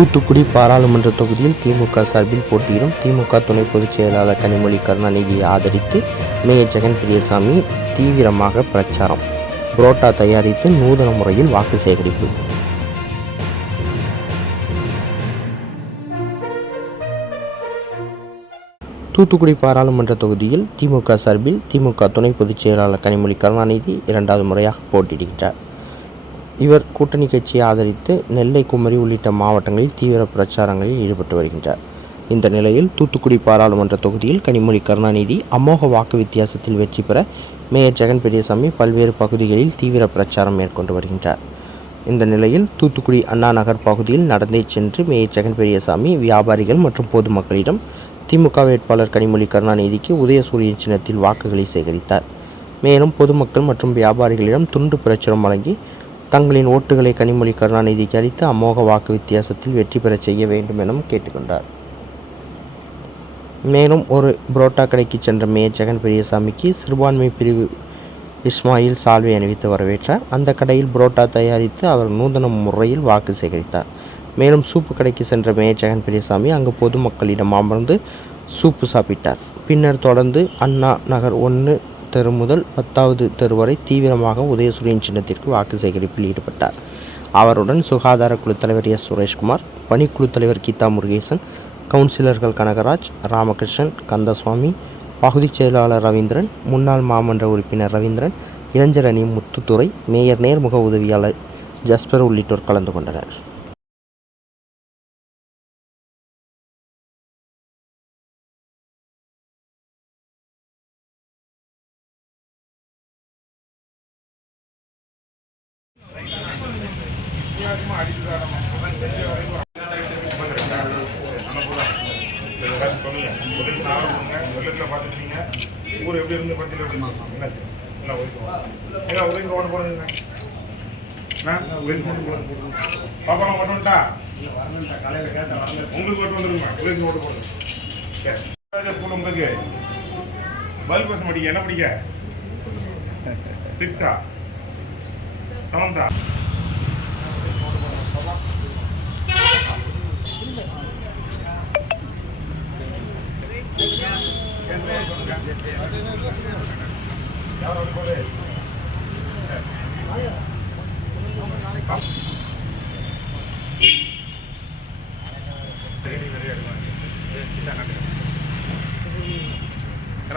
தூத்துக்குடி பாராளுமன்ற தொகுதியில் திமுக சார்பில் போட்டியிடும் திமுக துணை பொதுச் செயலாளர் கனிமொழி கருணாநிதியை ஆதரித்து மேயர் ஜெகன் பெரியசாமி தீவிரமாக பிரச்சாரம். புரோட்டா தயாரித்து நூதன முறையில் வாக்கு சேகரிப்பு. தூத்துக்குடி பாராளுமன்ற தொகுதியில் திமுக சார்பில் திமுக துணை பொதுச் செயலாளர் கனிமொழி கருணாநிதி 2வது முறையாக போட்டியிடுகிறார். இவர் கூட்டணி கட்சியை ஆதரித்து நெல்லை, குமரி உள்ளிட்ட மாவட்டங்களில் தீவிர பிரச்சாரங்களில் ஈடுபட்டு வருகின்றார். இந்த நிலையில் தூத்துக்குடி பாராளுமன்ற தொகுதியில் கனிமொழி கருணாநிதி அமோக வாக்கு வித்தியாசத்தில் வெற்றி பெற மேயர் ஜெகன் பெரியசாமி பல்வேறு பகுதிகளில் தீவிர பிரச்சாரம் மேற்கொண்டு வருகின்றார். இந்த நிலையில் தூத்துக்குடி அண்ணா நகர் பகுதியில் நடந்தே சென்று மேயர் ஜெகன் பெரியசாமி வியாபாரிகள் மற்றும் பொதுமக்களிடம் திமுக வேட்பாளர் கனிமொழி கருணாநிதிக்கு உதயசூரியன் சின்னத்தில் வாக்குகளை சேகரித்தார். மேலும் பொதுமக்கள் மற்றும் வியாபாரிகளிடம் துண்டு பிரச்சுரம் வழங்கி தங்களின் ஓட்டுகளை கனிமொழி கருணாநிதிக்கு அளித்து அமோக வாக்கு வித்தியாசத்தில் வெற்றி பெற செய்ய வேண்டும் எனவும் கேட்டுக்கொண்டார். மேலும் ஒரு புரோட்டா கடைக்கு சென்ற மேயர் ஜெகன் பெரியசாமிக்கு சிறுபான்மை பிரிவு இஸ்மாயில் சால்வை அணிவித்து வரவேற்றார். அந்த கடையில் புரோட்டா தயாரித்து அவர் நூதன முறையில் வாக்கு சேகரித்தார். மேலும் சூப்பு கடைக்கு சென்ற மேயர் ஜெகன் பெரியசாமி அங்கு பொதுமக்களிடம் அமர்ந்து சூப்பு சாப்பிட்டார். பின்னர் தொடர்ந்து அண்ணா நகர் 1 தெரு முதல் 10வது தெரு வரை தீவிரமாக உதயசூரியன் சின்னத்திற்கு வாக்கு சேகரிப்பில் ஈடுபட்டார். அவருடன் சுகாதார குழு தலைவர் எஸ். சுரேஷ்குமார், பணிக்குழு தலைவர் கீதா முருகேசன், கவுன்சிலர்கள் கனகராஜ், ராமகிருஷ்ணன், கந்தசுவாமி, பகுதிச் செயலாளர் ரவீந்திரன், முன்னாள் மாமன்ற உறுப்பினர் ரவீந்திரன், இளைஞர் அணி முத்துத்துறை, மேயர் நேர்முக உதவியாளர் ஜஸ்பர் உள்ளிட்டோர் கலந்து கொண்டனர். ஊர் எப்படி இருந்து பத்தியில் எப்படி என்னாச்சு இல்லை ஏன்னா உதவி ஓட்டு போடுங்க பாப்பா ஓட்டுட்டா உங்களுக்கு ஓட்டு வந்துருக்குமா உதவி ஓட்டு போடுங்க ஸ்கூல் உங்களுக்கு பல்க் பஸ் படிக்க என்ன படிக்க 6ஆ 7ஆ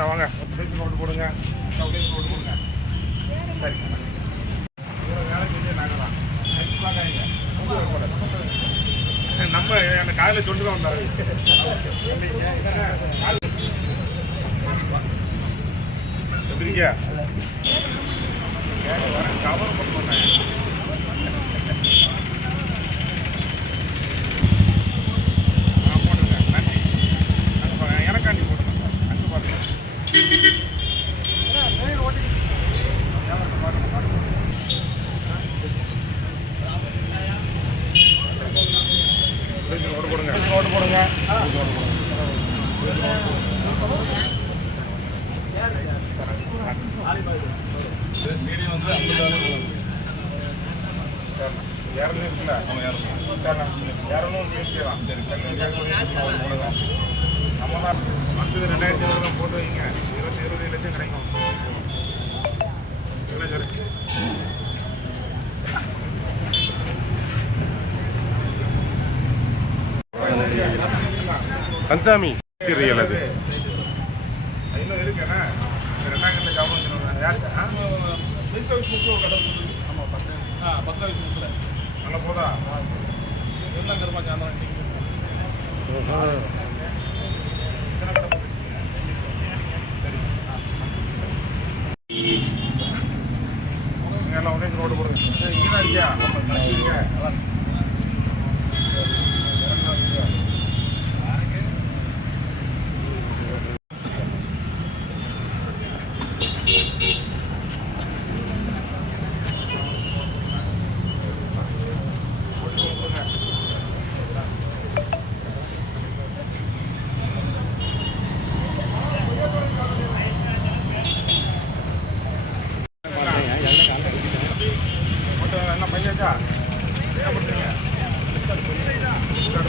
வாங்க ஓட்டு போடுங்க ஓட்டு போடுங்க சரி நம்ம அந்த காலையில் சொல்லிட்டு தான் வந்தாரு எப்படிங்க கவர் பண்ணுவேன் போட்டுங்க நன்றி எனக்காண்டி போட்டுங்க அங்கே பாருங்க ஓட்டு போடுங்க ஓட்டு போடுங்க இரநூறு இருக்குல்ல இரநூறு நம்ம தான் மற்றது 2000 போட்டு வைங்க 20 லட்சம் கிடைக்கும் கன்சாமி தெரியல அது இன்னும் இருக்குண்ணா 2ஆம் ஜாபம் யாருக்கு ஆமாம் 10 வயசு நல்லா போதா என்ன கருமா சாந்தம் சரி எல்லாம் உடனே ரோடு போடுங்க இங்கே தான் இருக்கியா என்ன பையன் என்ன பண்ணுறீங்க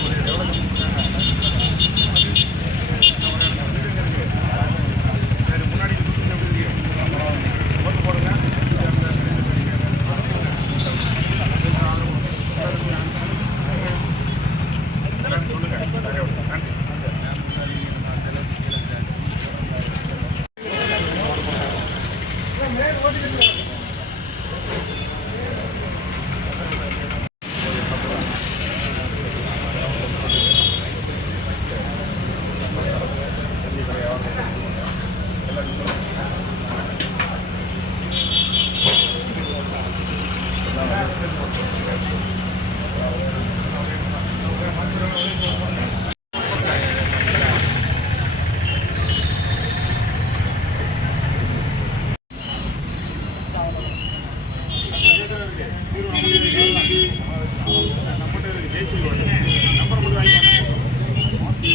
நம்பர் மட்டும் வாங்கி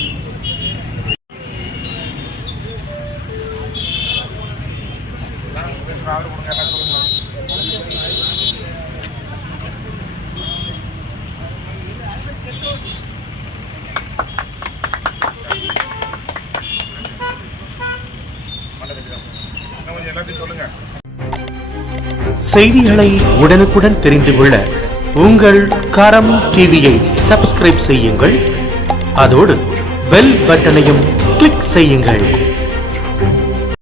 ஆர்டர் கொடுங்க எல்லாம் சொல்லுங்க. எல்லாத்தையும் சொல்லுங்க. செய்திகளை உடனுக்குடன் தெரிந்து கொள்ள உங்கள் கரம் டிவியை சப்ஸ்கிரைப் செய்யுங்கள். அதோடு பெல் பட்டனையும் கிளிக் செய்யுங்கள்.